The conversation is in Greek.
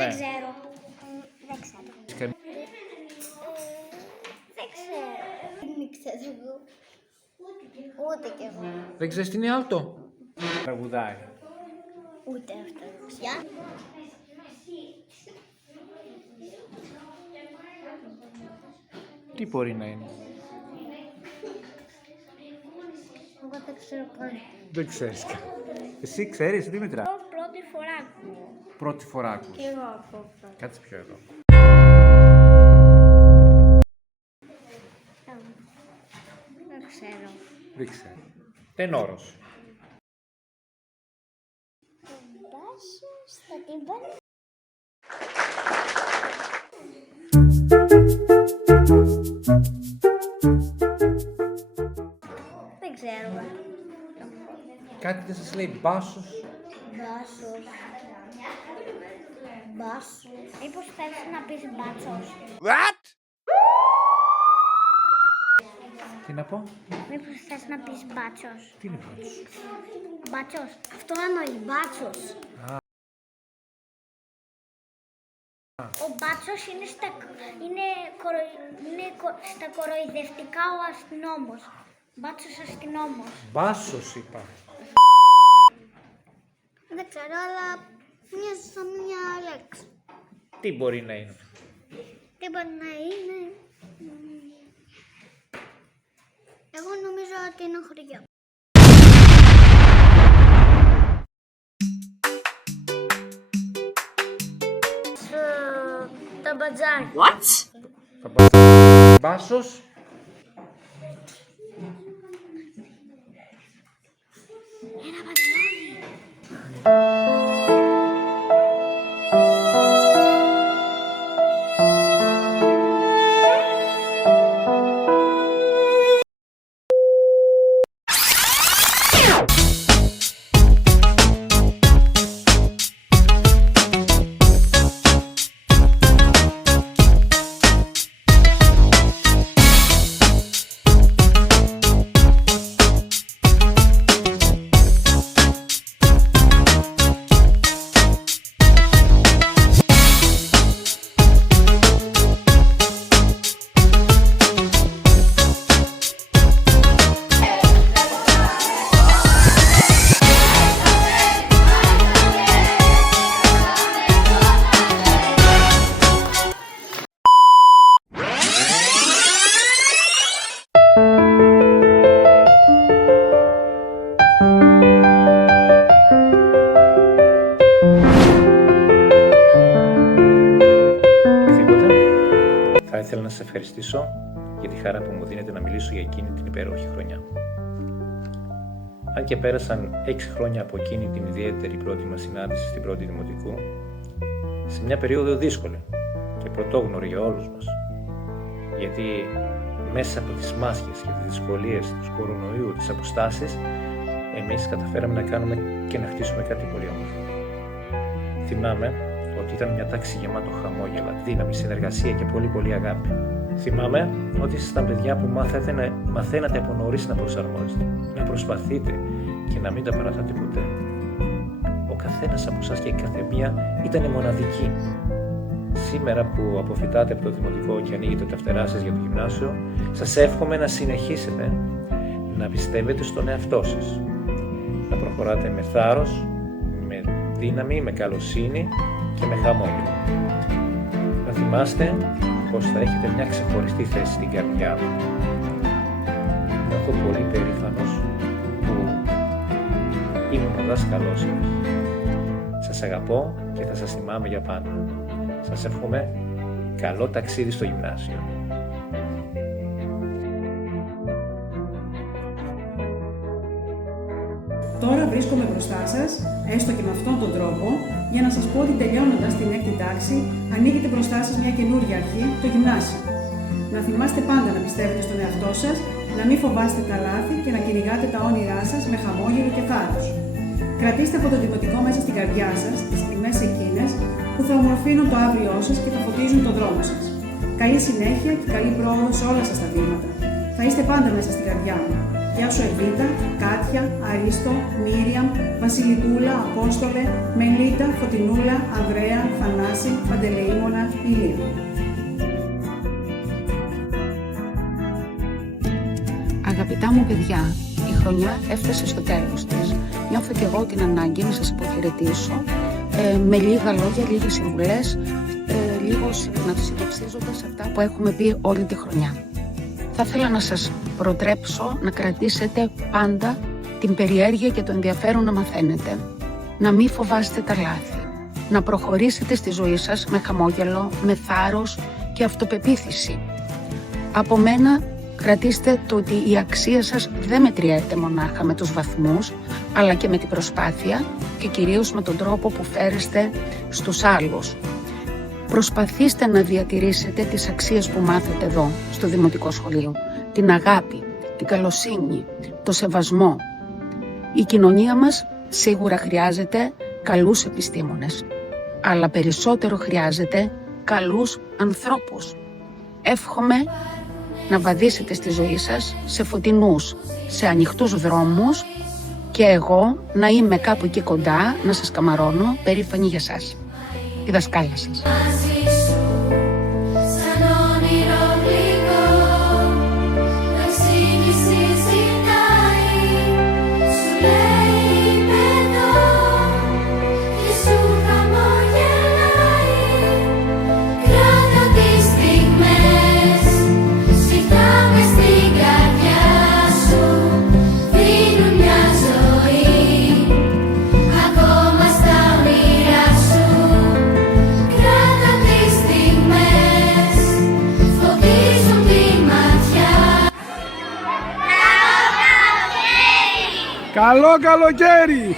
Δεν Ναι. ξέρω. Δεν ξέρω. Δεν ξέρω. Δεν ξέρω εγώ. Ούτε κι εγώ. Δεν ξέρεις τι είναι άλτο? Τραγουδάει. Ούτε αυτό. Ποια? Τι μπορεί να είναι? Εγώ δεν ξέρω καν. Δεν ξέρεις. Εσύ ξέρεις, Δήμητρα? Εγώ πρώτη φορά ακούω. Πρώτη φορά ακούς. Και εγώ ακούω πρώτη. Κάτσε πιο εδώ. Δεν ξέρω. Δεν ξέρω. Τενόρος. Μπάσο στα τύμπανα. Δεν ξέρω. Κάτι δεν σας λέει μπάσος? Μπάσος. Μπάσος. Μήπως θέλεις να πεις μπάτσος. What? Τι να πω? Μήπως θες να πεις μπάτσος. Τι είναι μπάτσος? Μπάτσος. Αυτό εννοεί μπάτσος. Ο μπάτσος είναι στα κοροϊδευτικά ο αστυνόμος. Μπάτσος αστυνόμος. Μπάσος είπα. Δεν ξέρω, αλλά μοιάζει σαν μια λέξη. Τι μπορεί να είναι? Τι μπορεί να είναι. Εγώ νομίζω ότι είναι χωριό. Τα μπατζάρια. Μπάσος. Ένα μπατζάρι. Θα ήθελα να σας ευχαριστήσω για τη χαρά που μου δίνετε να μιλήσω για εκείνη την υπέροχη χρονιά. Αν και πέρασαν 6 χρόνια από εκείνη την ιδιαίτερη πρώτη μας συνάντηση στην πρώτη δημοτικού, σε μια περίοδο δύσκολη και πρωτόγνωρη για όλους μας, γιατί μέσα από τις μάσχες και τις δυσκολίες του κορονοϊού, τις αποστάσεις, εμείς καταφέραμε να κάνουμε και να χτίσουμε κάτι πολύ όμορφο. Θυμάμαι ότι ήταν μια τάξη γεμάτο χαμόγελα, δύναμη, συνεργασία και πολύ αγάπη. Θυμάμαι ότι ήσασταν παιδιά που μαθαίνατε από νωρίς να προσαρμόζεστε, να προσπαθείτε και να μην τα παρατάτε ποτέ. Ο καθένας από εσάς και η καθεμία ήταν μοναδική. Σήμερα που αποφυτάτε από το δημοτικό και ανοίγετε τα φτερά σας για το γυμνάσιο, σας εύχομαι να συνεχίσετε να πιστεύετε στον εαυτό σας, να προχωράτε με θάρρος, με δύναμη, με καλοσύνη και με χαμόγελο. Να θυμάστε πως θα έχετε μια ξεχωριστή θέση στην καρδιά μου. Νιώθω πολύ περήφανος που ήμουν ο δάσκαλός σας. Σας αγαπώ και θα σας θυμάμαι για πάντα. Σας εύχομαι καλό ταξίδι στο γυμνάσιο. Τώρα βρίσκομαι μπροστά σας, έστω και με αυτόν τον τρόπο, για να σας πω ότι τελειώνοντας την 6η τάξη, ανοίγεται μπροστά σας μια καινούργια αρχή, το γυμνάσιο. Να θυμάστε πάντα να πιστεύετε στον εαυτό σας, να μην φοβάστε τα λάθη και να κυνηγάτε τα όνειρά σας με χαμόγελο και θάρρος. Κρατήστε από το δημοτικό μέσα στην καρδιά σας τις στιγμές εκείνες που θα ομορφύνουν το αύριό σας και θα φωτίζουν τον δρόμο σας. Καλή συνέχεια και καλή πρόοδο σε όλα σας τα βήματα. Θα είστε πάντα μέσα στην καρδιά μου. Γεια σου Εβίτα, Κάτια, Αρίστο, Μίριαμ, Βασιλικούλα, Απόστολε, Μελίτα, Φωτεινούλα, Ανδρέα, Θανάση, Παντελεήμονα, Ηλία. Αγαπητά μου παιδιά, η χρονιά έφτασε στο τέλος της. Νιώθω και εγώ την ανάγκη να σας υποχαιρετήσω με λίγα λόγια, λίγες συμβουλές, λίγος να συνοψίζοντας αυτά που έχουμε πει όλη τη χρονιά. Θα ήθελα να σας προτρέψω να κρατήσετε πάντα την περιέργεια και το ενδιαφέρον να μαθαίνετε. Να μην φοβάστε τα λάθη. Να προχωρήσετε στη ζωή σας με χαμόγελο, με θάρρος και αυτοπεποίθηση. Από μένα κρατήστε το ότι η αξία σας δεν μετριέται μονάχα με τους βαθμούς, αλλά και με την προσπάθεια και κυρίως με τον τρόπο που φέρεστε στους άλλους. Προσπαθήστε να διατηρήσετε τις αξίες που μάθετε εδώ, στο Δημοτικό Σχολείο. Την αγάπη, την καλοσύνη, το σεβασμό. Η κοινωνία μας σίγουρα χρειάζεται καλούς επιστήμονες, αλλά περισσότερο χρειάζεται καλούς ανθρώπους. Εύχομαι να βαδίσετε στη ζωή σας σε φωτεινούς, σε ανοιχτούς δρόμους και εγώ να είμαι κάπου εκεί κοντά, να σας καμαρώνω, περήφανη για σας. Η δασκάλα σας. Καλό καλοκαίρι!